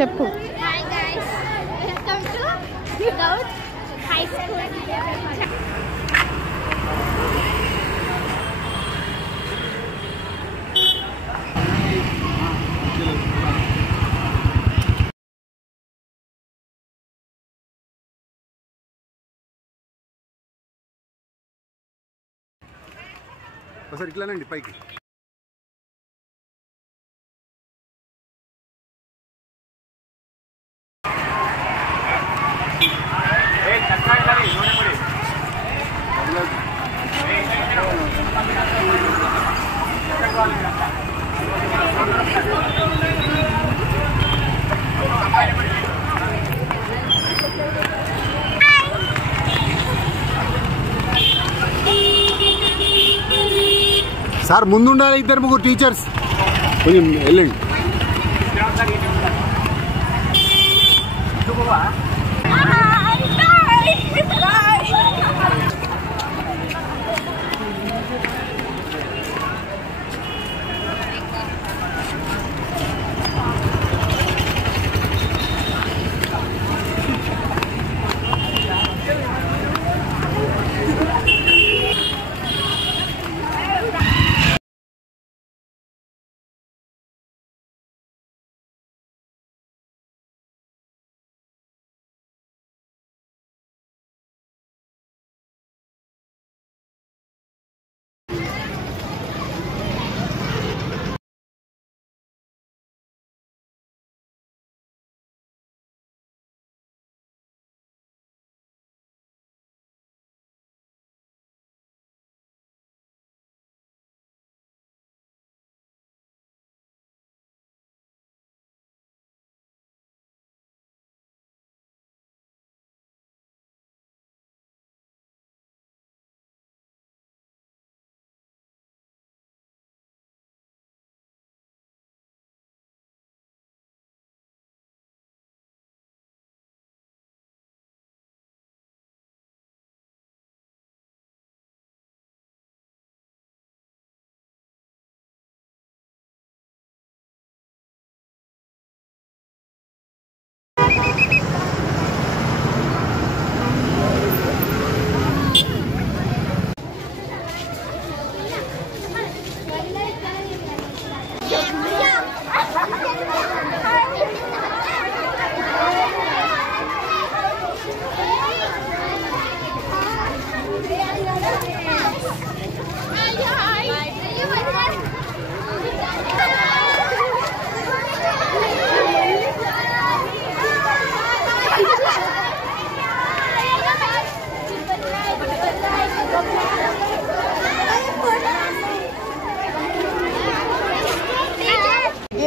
చెప్పు. Hi guys, welcome to govt high school. ఒకసారి ఇట్లానండి పైకి. సార్ ముందుండాలి, ఇద్దరు ముగ్గురు టీచర్స్ కొంచెం వెళ్ళండి.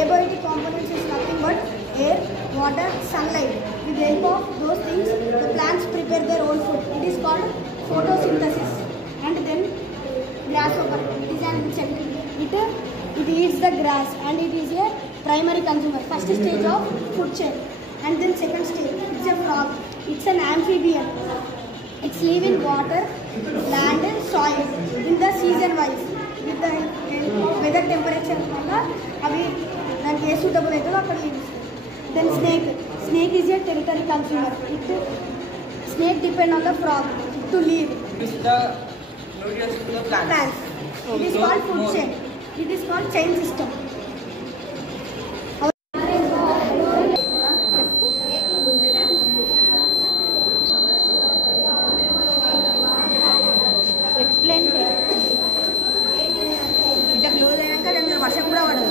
Abiotic components is nothing but air, water, sunlight. With the help of those things, the plants prepare their own food. It is called photosynthesis. And then grasshopper. It is an insect. It eats the grass and it is a primary consumer. First stage of food chain. And then second stage, it's a frog. It's an amphibian. It's live in water, land, soil. In the season wise. With the weather temperature అవి దానికి ఏ suitable అవుతుందో అక్కడ then snake is a tertiary consumer. Snake depend on the frog to live plants. It is called food chain. It is called chain system. Explain ఇట్లా close అయినాక దాని వర్షం కూడా పడదు.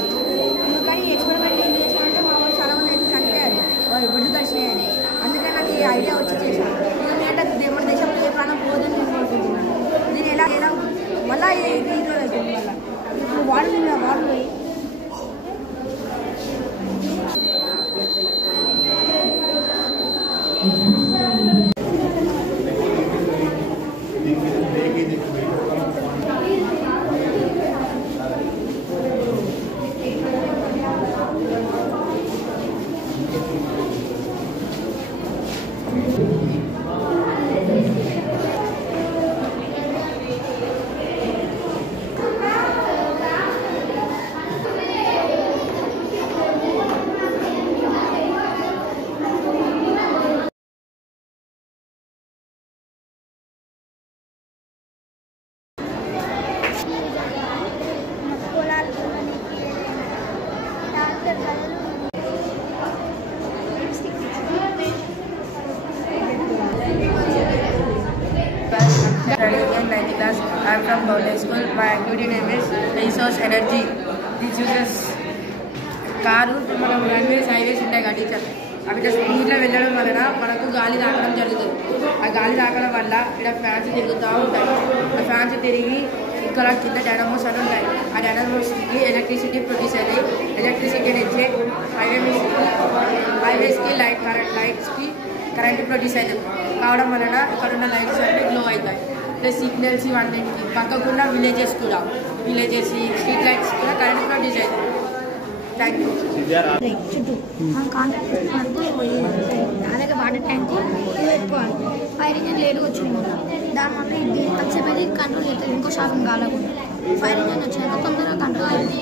అందుకని ఎక్స్పెరిమెంట్ ఏం చేసామంటే మా వాళ్ళు చాలా మంది అయితే చనిపోయారు, వాళ్ళు ఒడ్డు కలిసినాయని. అందుకని నాకు ఈ ఐడియా వచ్చి చేశాను. ఎందుకంటే దేవుడి దేశంలో ఏ ప్రాణం పోదని నేను కోరుకుంటున్నాను. నేను ఎలా మళ్ళీ ఈ రోజు అవుతుంది. మళ్ళీ ఇప్పుడు వాటర్ పోయి I am from Bowling School. My activity name is Resource Energy. This uses car మనం రన్వేస్ హైవేస్ ఉంటాయి కదా టీచర్ అవి స్పీడ్లో వెళ్ళడం వలన మనకు గాలి తాకడం జరుగుతుంది. ఆ గాలి తాకడం వల్ల ఇక్కడ ఫ్యాన్స్ తిరుగుతూ ఉంటాయి. ఆ ఫ్యాన్స్ తిరిగి ఇక్కడ కింద డైనమోస్ అని ఉంటాయి. ఆ డైనమోస్కి ఎలక్ట్రిసిటీ ప్రొడ్యూస్ అవుతాయి. ఎలక్ట్రిసిటీ ఇచ్చే హైవేస్కి లైట్స్కి కరెంట్ ప్రొడ్యూస్ అవుతుంది. కావడం వలన ఇక్కడ ఉన్న లైట్స్ అన్నీ గ్లో అవుతాయి. ప్లస్ సిగ్నల్స్ ఇవన్నింటికి పక్కకున్న విలేజెస్ స్ట్రీట్ లైట్స్ కూడా కరెంట్ ప్రొడ్యూస్ అవుతాయి. Thank you. చుట్టూ అలాగే వాటర్ ట్యాంక్ పెట్టుకోవాలి. ఫైర్ ఇంజన్ లేట్గా వచ్చింది దానివల్ల ఇది కొంచెం అది కంట్రోల్ చేస్తుంది. ఇంకో శాతం కాలకుండా ఫైర్ ఇంజన్ వచ్చినాక తొందరగా కంట్రోల్ అవుతుంది.